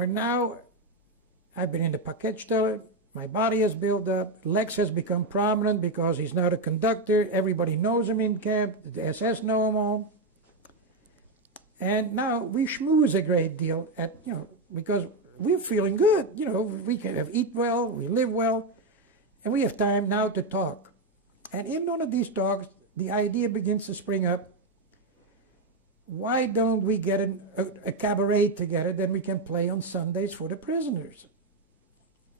where now I've been in the Paketstelle, my body has built up, Lex has become prominent because he's now the conductor, everybody knows him in camp, the SS know him all. And now we schmooze a great deal at, because we're feeling good, we can eat well, we live well, and we have time now to talk. And in one of these talks, the idea begins to spring up, why don't we get a cabaret together, then we can play on Sundays for the prisoners?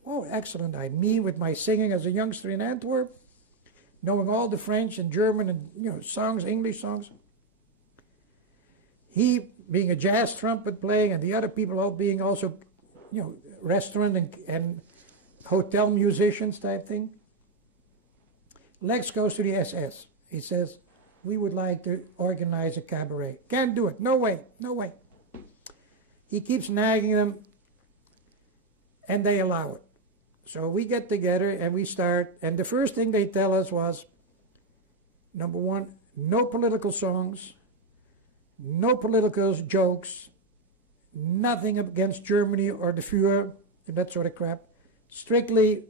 Oh, excellent idea. Me with my singing as a youngster in Antwerp, knowing all the French and German and songs, English songs. He being a jazz trumpet playing, and the other people all being also, restaurant and hotel musicians type thing. Lex goes to the SS. He says, we would like to organize a cabaret. Can't do it. No way. No way. He keeps nagging them, and they allow it. So we get together and we start, and the first thing they tell us was, number one, no political songs, no political jokes, nothing against Germany or the Führer, that sort of crap. Strictly,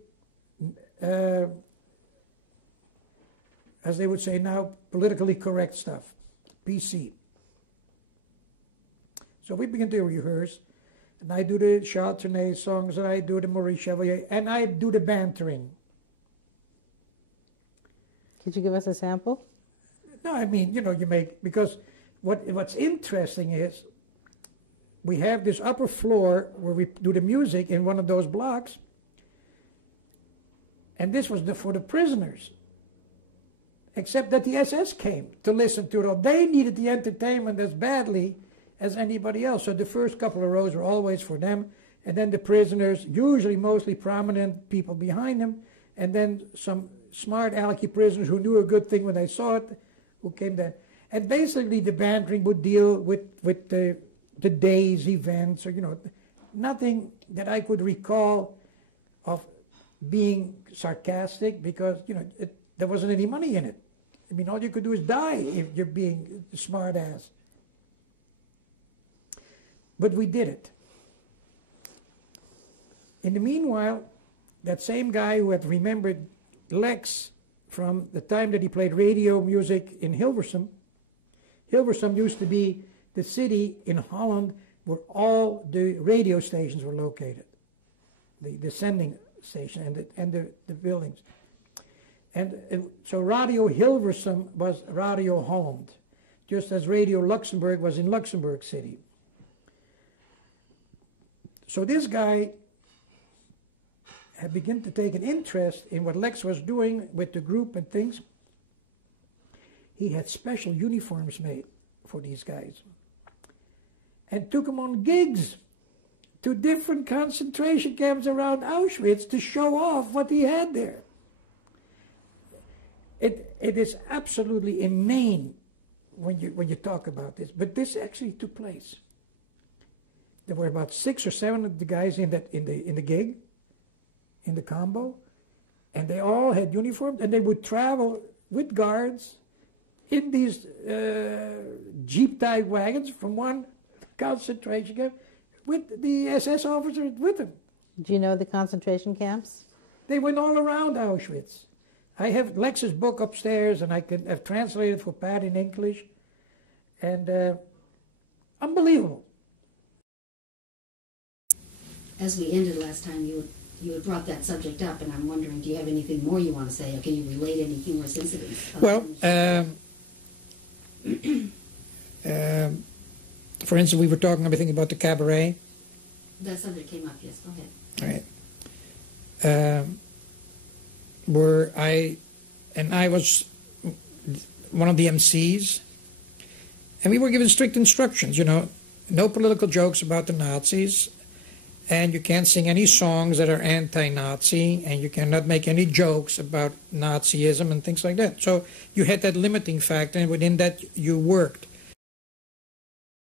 as they would say now, politically correct stuff, PC. So we begin to rehearse, and I do the Chardonnay songs, and I do the Maurice Chevalier, and I do the bantering. Could you give us a sample? No, I mean, you make, because what's interesting is we have this upper floor where we do the music in one of those blocks, and this was for the prisoners. Except that the SS came to listen to it all. They needed the entertainment as badly as anybody else. So the first couple of rows were always for them, and then the prisoners, usually mostly prominent people behind them, and then some smart alecky prisoners who knew a good thing when they saw it, who came there. And basically the bantering would deal with the day's events, or nothing that I could recall of being sarcastic, because there wasn't any money in it. I mean, all you could do is die if you're being a smart ass. But we did it. In the meanwhile, that same guy who had remembered Lex from the time that he played radio music in Hilversum. Hilversum used to be the city in Holland where all the radio stations were located, the sending station and the buildings. And so Radio Hilversum was Radio Holland, just as Radio Luxembourg was in Luxembourg City. So this guy had begun to take an interest in what Lex was doing with the group and things. He had special uniforms made for these guys and took them on gigs to different concentration camps around Auschwitz to show off what he had there. It is absolutely inane when you talk about this, but this actually took place. There were about 6 or 7 of the guys in the gig, in the combo, and they all had uniforms, and they would travel with guards in these jeep-type wagons from one concentration camp with the SS officers with them. Do you know the concentration camps? They went all around Auschwitz. I have Lex's book upstairs, and I've translated for Pat in English, and unbelievable. As we ended last time, you had brought that subject up, and I'm wondering, do you have anything more you want to say, or can you relate any humorous incidents? Well, for instance, we were talking everything about the cabaret. That subject came up, yes, go ahead. All right. Where I was one of the MCs, and we were given strict instructions, no political jokes about the Nazis, and you can't sing any songs that are anti-Nazi, and you cannot make any jokes about Nazism and things like that. So you had that limiting factor, and within that you worked.